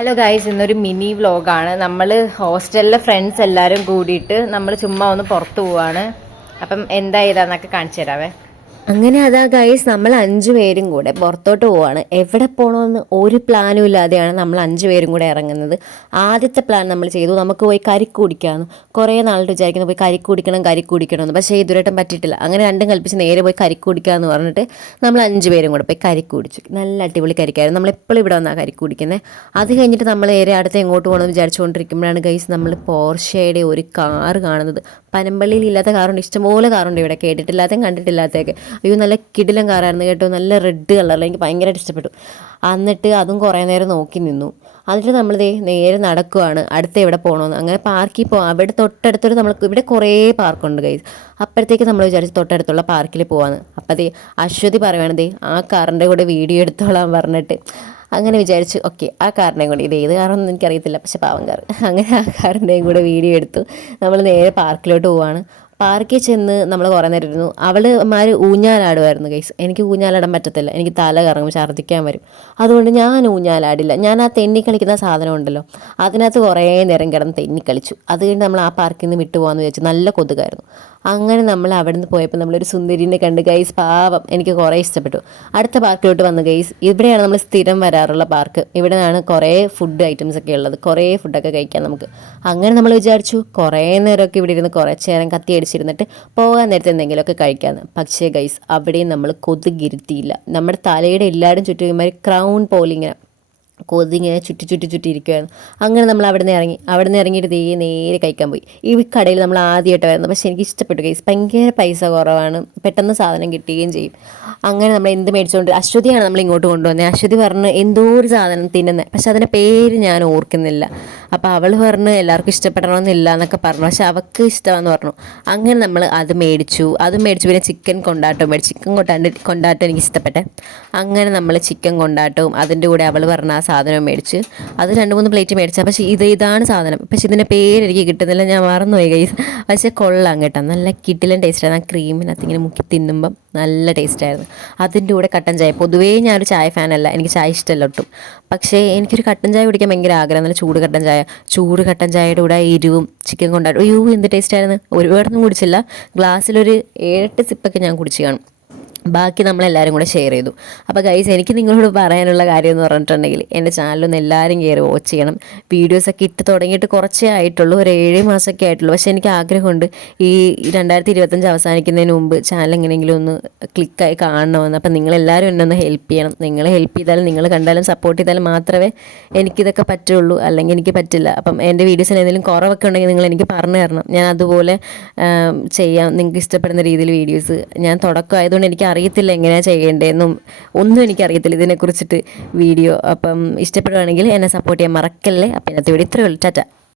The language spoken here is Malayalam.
ഹലോ ഗൈസ്, ഇന്നൊരു മിനി വ്ലോഗാണ്. നമ്മൾ ഹോസ്റ്റലിലെ ഫ്രണ്ട്സ് എല്ലാവരും കൂടിയിട്ട് നമ്മൾ ചുമ്മാ ഒന്ന് പുറത്തു പോവാണ്. അപ്പം എന്താ ഇതാന്നൊക്കെ കാണിച്ചു തരാവേ. അങ്ങനെ അതാ ഗൈസ്, നമ്മൾ 5 പേരും കൂടെ പുറത്തോട്ട് പോവാണ്. എവിടെ പോകണമെന്ന് ഒരു പ്ലാനും ഇല്ലാതെയാണ് നമ്മൾ 5 പേരും കൂടെ ഇറങ്ങുന്നത്. ആദ്യത്തെ പ്ലാൻ നമ്മൾ ചെയ്തു, നമുക്ക് പോയി കരിക്ക് കുടിക്കാമെന്ന്. കുറേ നാളിട്ട് വിചാരിക്കുന്നു പോയി കരിക്ക് കുടിക്കണമെന്ന്, പക്ഷേ ഇതുവരെയായിട്ടും പറ്റിയിട്ടില്ല. അങ്ങനെ രണ്ടും കൽപ്പിച്ച് നേരെ പോയി കരിക്ക് കുടിക്കാമെന്ന് പറഞ്ഞിട്ട് നമ്മൾ 5 പേരും കൂടെ പോയി കരിക്ക് കുടിച്ചു. നല്ല അടിപൊളി കരിക്കായിരുന്നു. നമ്മളെപ്പോഴും ഇവിടെ വന്നാൽ കരിക്ക് കുടിക്കുന്നത്. അത് കഴിഞ്ഞിട്ട് നമ്മൾ നേരെ അടുത്ത് എങ്ങോട്ട് പോകണമെന്ന് വിചാരിച്ചുകൊണ്ടിരിക്കുമ്പോഴാണ് ഗൈസ് നമ്മൾ പോർഷയുടെ ഒരു കാറ് കാണുന്നത്. പനമ്പള്ളിയിൽ ഇല്ലാത്ത കാറുണ്ട്, ഇഷ്ടംപോലെ കാറുണ്ട് ഇവിടെ, കേട്ടിട്ടില്ലാത്തതും കണ്ടിട്ടില്ലാത്തതൊക്കെ. അയ്യോ, നല്ല കിടിലൻ കാറായിരുന്നു കേട്ടോ, നല്ല റെഡ് കളറിൽ, എനിക്ക് ഭയങ്കരമായിട്ട് ഇഷ്ടപ്പെട്ടു. എന്നിട്ട് അതും കുറേ നേരം നോക്കി നിന്നു. എന്നിട്ട് നമ്മൾ നേരെ നടക്കുവാണ് അടുത്ത് എവിടെ പോകണമെന്ന്. അങ്ങനെ പാർക്കിൽ പോകാം. അവിടെ തൊട്ടടുത്തൊരു നമ്മൾക്ക് ഇവിടെ കുറേ പാർക്കുണ്ട് ഗൈസ്. അപ്പോഴത്തേക്ക് നമ്മൾ വിചാരിച്ച് തൊട്ടടുത്തുള്ള പാർക്കിൽ പോകാമെന്ന്. അപ്പോൾ അശ്വതി പറയുകയാണ് ആ കാറിൻ്റെ കൂടെ വീഡിയോ എടുത്തോളാൻ പറഞ്ഞിട്ട്. അങ്ങനെ വിചാരിച്ചു ഓക്കെ, ആ കാറിൻ്റെയും കൂടെ, ഇത് ഏത് കാറൊന്നും എനിക്കറിയത്തില്ല, പക്ഷെ പാവം കാർ. അങ്ങനെ ആ കാറിൻ്റെയും കൂടെ വീഡിയോ എടുത്തു. നമ്മൾ നേരെ പാർക്കിലോട്ട് പോവാണ്. പാർക്കിൽ ചെന്ന് നമ്മൾ കുറേ നേരം ഇരുന്നു. അവൾമാർ ഊഞ്ഞാലാടുമായിരുന്നു ഗൈസ്. എനിക്ക് ഊഞ്ഞാലാടാൻ പറ്റത്തില്ല, എനിക്ക് തല കറങ്ങും, ഛർദ്ദിക്കാൻ വരും. അതുകൊണ്ട് ഞാൻ ഊഞ്ഞാലാടില്ല. ഞാൻ ആ തെന്നി കളിക്കുന്ന സാധനം ഉണ്ടല്ലോ, അതിനകത്ത് കുറേ നേരം കിടന്ന് തെന്നി കളിച്ചു. അത് കഴിഞ്ഞ് നമ്മൾ ആ പാർക്കിൽ നിന്ന് വിട്ടുപോകാമെന്ന് വിചാരിച്ചു. നല്ല കൊതുകായിരുന്നു. അങ്ങനെ നമ്മൾ അവിടെ നിന്ന് പോയപ്പോൾ നമ്മളൊരു സുന്ദരിനെ കണ്ട് ഗൈസ്. പാവം, എനിക്ക് കുറേ ഇഷ്ടപ്പെട്ടു. അടുത്ത പാർക്കിലോട്ട് വന്നു ഗൈസ്. ഇവിടെയാണ് നമ്മൾ സ്ഥിരം വരാറുള്ള പാർക്ക്. ഇവിടെയാണ് കുറേ ഫുഡ് ഐറ്റംസ് ഒക്കെ ഉള്ളത്, കുറേ ഫുഡൊക്കെ കഴിക്കാം നമുക്ക്. അങ്ങനെ നമ്മൾ വിചാരിച്ചു കുറേ നേരമൊക്കെ ഇവിടെ ഇരുന്ന് കുറച്ച് നേരം കത്തി അടിച്ചിരുന്നിട്ട് പോകാൻ നേരത്തെ എന്തെങ്കിലുമൊക്കെ കഴിക്കാമെന്ന്. പക്ഷേ ഗൈസ്, അവിടെയും നമ്മൾ കൊതുകിരുത്തിയില്ല. നമ്മുടെ തലയുടെ എല്ലാവരും ചുറ്റും ക്രൗൺ പോലെ ഇങ്ങനെ കൊതിങ്ങനെ ചുറ്റി ഇരിക്കുമായിരുന്നു. അങ്ങനെ നമ്മൾ അവിടെ നിന്ന് ഇറങ്ങിയിട്ട് നേരെ കഴിക്കാൻ പോയി. ഈ കടയിൽ നമ്മൾ ആദ്യമായിട്ടായിരുന്നു, പക്ഷേ എനിക്ക് ഇഷ്ടപ്പെട്ടു ഗൈസ്. ഭയങ്കര പൈസ കുറവാണ്, പെട്ടെന്ന് സാധനം കിട്ടുകയും ചെയ്യും. അങ്ങനെ നമ്മൾ എന്ത് മേടിച്ചുകൊണ്ട്, അശ്വതിയാണ് നമ്മൾ ഇങ്ങോട്ട് കൊണ്ടുവന്നത്. അശ്വതി പറഞ്ഞ് എന്തോ ഒരു സാധനം തിന്നുന്നത്, പക്ഷെ അതിൻ്റെ പേര് ഞാൻ ഓർക്കുന്നില്ല. അപ്പോൾ അവൾ പറഞ്ഞ് എല്ലാവർക്കും ഇഷ്ടപ്പെടണമെന്നില്ല എന്നൊക്കെ പറഞ്ഞു, പക്ഷെ അവൾക്ക് ഇഷ്ടമാണെന്ന് പറഞ്ഞു. അങ്ങനെ നമ്മൾ അത് മേടിച്ചു. പിന്നെ ചിക്കൻ കൊണ്ടാട്ടവും മേടിച്ചു. കൊണ്ടാട്ടം എനിക്ക് ഇഷ്ടപ്പെട്ടെ. അങ്ങനെ നമ്മൾ ചിക്കൻ കൊണ്ടാട്ടവും അതിൻ്റെ കൂടെ അവൾ പറഞ്ഞ ആ സാധനം മേടിച്ച് അത് 2-3 പ്ലേറ്റ് മേടിച്ചാൽ. പക്ഷേ ഇതാണ് സാധനം, പക്ഷെ ഇതിൻ്റെ പേര് എനിക്ക് കിട്ടുന്നില്ല, ഞാൻ മറന്നുപോയി ഗൈസ്. പക്ഷേ കൊള്ളാം കേട്ടോ, നല്ല കിടിലൻ ടേസ്റ്റാണ്. ആ ക്രീമിനകത്ത് ഇങ്ങനെ മുക്കി തിന്നുമ്പം നല്ല ടേസ്റ്റായിരുന്നു. അതിൻ്റെ കൂടെ കട്ടൻ ചായ. പൊതുവേ ഞാനൊരു ചായ ഫാനല്ല, എനിക്ക് ചായ ഇഷ്ടമല്ല ഒട്ടും. പക്ഷേ എനിക്കൊരു കട്ടൻ ചായ കുടിക്കാൻ ഭയങ്കര ആഗ്രഹം. നല്ല ചൂട് കട്ടൻ ചായയുടെ കൂടെ എരിവും ചിക്കൻ കൊണ്ടാടും. അയ്യോ, എന്ത് ടേസ്റ്റായിരുന്നു. ഒരുപാടൊന്നും കുടിച്ചില്ല, ഗ്ലാസ്സിലൊരു 7-8 സിപ്പൊക്കെ ഞാൻ കുടിച്ച് കാണും. ബാക്കി നമ്മളെല്ലാവരും കൂടെ ഷെയർ ചെയ്തു. അപ്പോൾ ഗൈസ്, എനിക്ക് നിങ്ങളോട് പറയാനുള്ള കാര്യം എന്ന് പറഞ്ഞിട്ടുണ്ടെങ്കിൽ എൻ്റെ ചാനലൊന്ന് എല്ലാവരും കയറി വാച്ച് ചെയ്യണം. വീഡിയോസൊക്കെ ഇട്ട് തുടങ്ങിയിട്ട് കുറച്ചേ ആയിട്ടുള്ളൂ, ഒരു 7 മാസമൊക്കെ ആയിട്ടുള്ളൂ. പക്ഷേ എനിക്ക് ആഗ്രഹമുണ്ട് ഈ 2025 അവസാനിക്കുന്നതിന് മുമ്പ് ചാനൽ എങ്ങനെയെങ്കിലും ഒന്ന് ക്ലിക്കായി കാണണമെന്ന്. അപ്പം നിങ്ങളെല്ലാവരും എന്നെ ഒന്ന് ഹെൽപ്പ് ചെയ്യണം. നിങ്ങൾ ഹെൽപ്പ് ചെയ്താലും നിങ്ങൾ കണ്ടാലും സപ്പോർട്ട് ചെയ്താലും മാത്രമേ എനിക്കിതൊക്കെ പറ്റുള്ളൂ, അല്ലെങ്കിൽ എനിക്ക് പറ്റില്ല. അപ്പം എൻ്റെ വീഡിയോസിന് എന്തെങ്കിലും കുറവൊക്കെ ഉണ്ടെങ്കിൽ നിങ്ങൾ എനിക്ക് പറഞ്ഞു തരണം. ഞാൻ അതുപോലെ ചെയ്യാം, നിങ്ങൾക്ക് ഇഷ്ടപ്പെടുന്ന രീതിയിൽ വീഡിയോസ്. ഞാൻ തുടക്കമായതുകൊണ്ട് എനിക്ക് അറിയത്തില്ല എങ്ങനെയാണ് ചെയ്യേണ്ടതെന്നും ഒന്നും എനിക്കറിയത്തില്ല ഇതിനെക്കുറിച്ചിട്ട് വീഡിയോ. അപ്പം ഇഷ്ടപ്പെടുകയാണെങ്കിൽ എന്നെ സപ്പോർട്ട് ചെയ്യാൻ മറക്കല്ലേ. അപ്പം ഇന്നത്തെ വീഡിയോ ഇത്രയേ ഉള്ളൂ. ടാറ്റ.